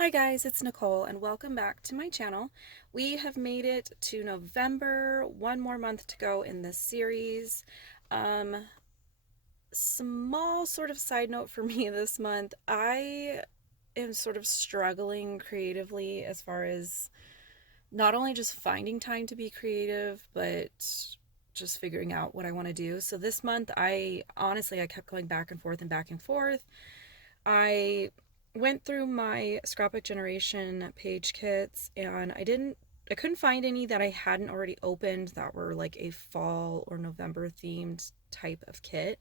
Hi guys, it's Nicole and welcome back to my channel. We have made it to November, one more month to go in this series. Um, Small sort of side note for me this month, I am sort of struggling creatively as far as not only just finding time to be creative, but just figuring out what I want to do. So this month, I kept going back and forth and back and forth. I went through my scrapbook generation page kits and I couldn't find any that I hadn't already opened that were like a fall or November themed type of kit.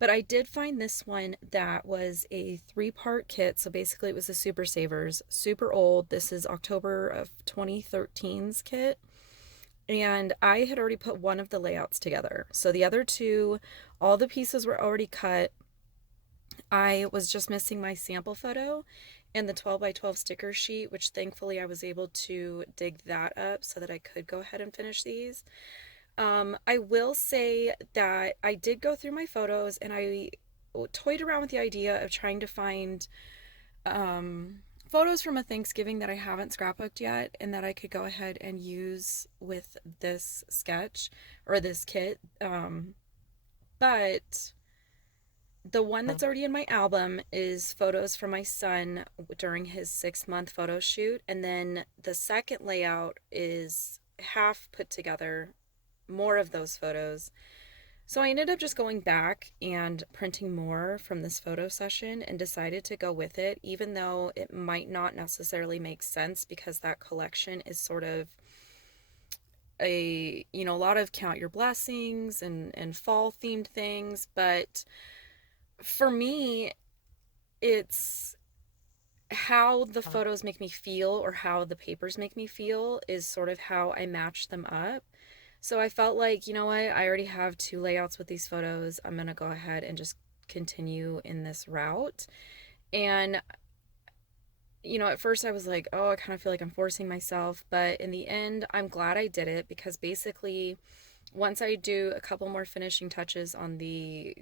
But I did find this one that was a three-part kit. So basically it was a Super Savers, super old. This is October of 2013's kit. And I had already put one of the layouts together. So the other two, all the pieces were already cut. I was just missing my sample photo and the 12 by 12 sticker sheet, which thankfully I was able to dig that up so that I could go ahead and finish these. I will say that I did go through my photos and I toyed around with the idea of trying to find photos from a Thanksgiving that I haven't scrapbooked yet and that I could go ahead and use with this sketch or this kit. But the one that's already in my album is photos from my son during his 6 month photo shoot. And then the second layout is half put together, more of those photos. So I ended up just going back and printing more from this photo session and decided to go with it, even though it might not necessarily make sense because that collection is sort of a lot of count your blessings and fall themed things. But for me, it's how the photos make me feel or how the papers make me feel is sort of how I match them up. So I felt like, you know what, I already have two layouts with these photos. I'm going to go ahead and just continue in this route. And, at first I was like, oh, I kind of feel like I'm forcing myself. But in the end, I'm glad I did it because basically, once I do a couple more finishing touches on the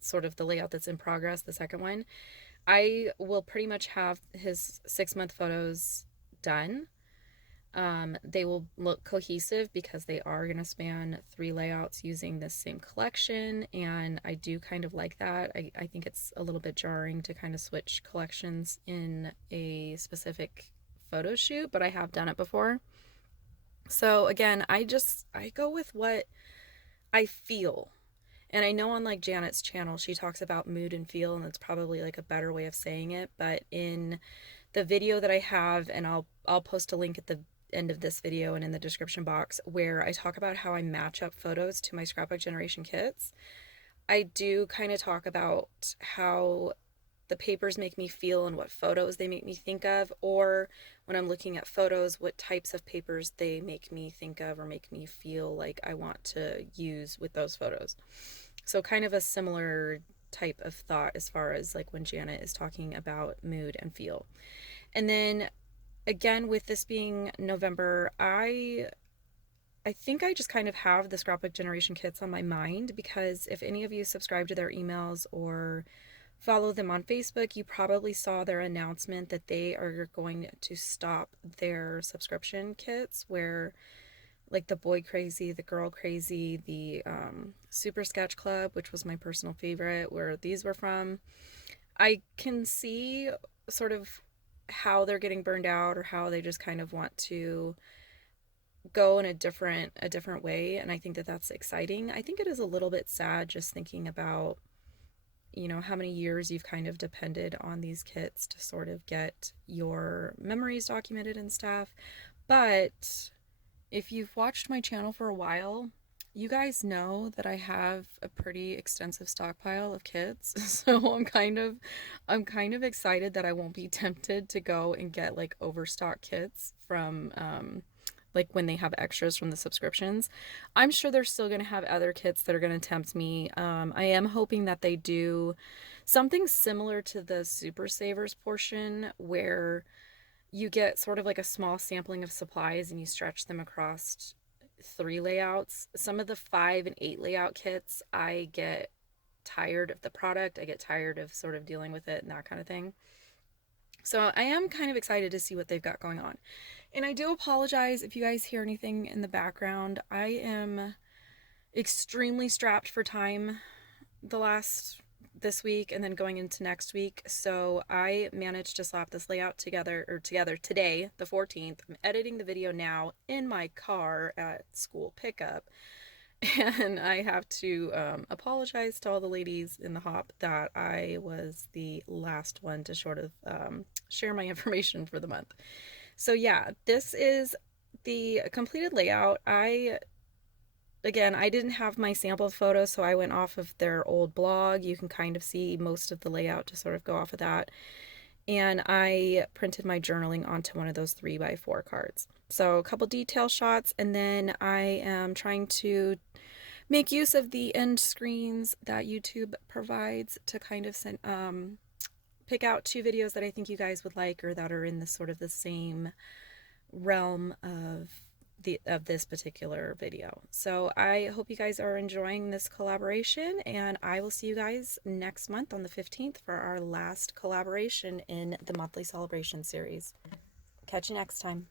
sort of the layout that's in progress, the second one, I will pretty much have his 6 month photos done. They will look cohesive because they are going to span three layouts using this same collection, and I do kind of like that. I think it's a little bit jarring to kind of switch collections in a specific photo shoot, but I have done it before. So again, I go with what I feel. And I know on like Janet's channel, she talks about mood and feel, and it's probably like a better way of saying it. But in the video that I have, and I'll post a link at the end of this video and in the description box where I talk about how I match up photos to my scrapbook generation kits. I do kind of talk about how the papers make me feel and what photos they make me think of, or when I'm looking at photos, what types of papers they make me think of or make me feel like I want to use with those photos. So, kind of a similar type of thought as far as like when Janet is talking about mood and feel. And then again, with this being November, I think I just kind of have the scrapbook generation kits on my mind because if any of you subscribe to their emails or follow them on Facebook, you probably saw their announcement that they are going to stop their subscription kits where like the Boy Crazy, the Girl Crazy, the Super Sketch Club, which was my personal favorite, where these were from. I can see sort of how they're getting burned out or how they just kind of want to go in a different way, and I think that that's exciting. I think it is a little bit sad just thinking about how many years you've kind of depended on these kits to sort of get your memories documented and stuff. But if you've watched my channel for a while, you guys know that I have a pretty extensive stockpile of kits. So I'm kind of excited that I won't be tempted to go and get like overstock kits from like when they have extras from the subscriptions. I'm sure they're still going to have other kits that are going to tempt me. I am hoping that they do something similar to the Super Savers portion where you get sort of like a small sampling of supplies and you stretch them across three layouts. Some of the 5 and 8 layout kits, I get tired of the product. I get tired of sort of dealing with it and that kind of thing. So I am kind of excited to see what they've got going on. And I do apologize if you guys hear anything in the background. I am extremely strapped for time this week and then going into next week. So I managed to slap this layout together today, the 14th. I'm editing the video now in my car at school pickup. And I have to apologize to all the ladies in the hop that I was the last one to sort of share my information for the month. So yeah, this is the completed layout. I didn't have my sample photos, so I went off of their old blog. You can kind of see most of the layout to sort of go off of that. And I printed my journaling onto one of those 3x4 cards. So a couple detail shots, and then I am trying to make use of the end screens that YouTube provides to kind of pick out 2 videos that I think you guys would like, or that are in the sort of the same realm of this particular video. So I hope you guys are enjoying this collaboration, and I will see you guys next month on the 15th for our last collaboration in the monthly celebration series. Catch you next time.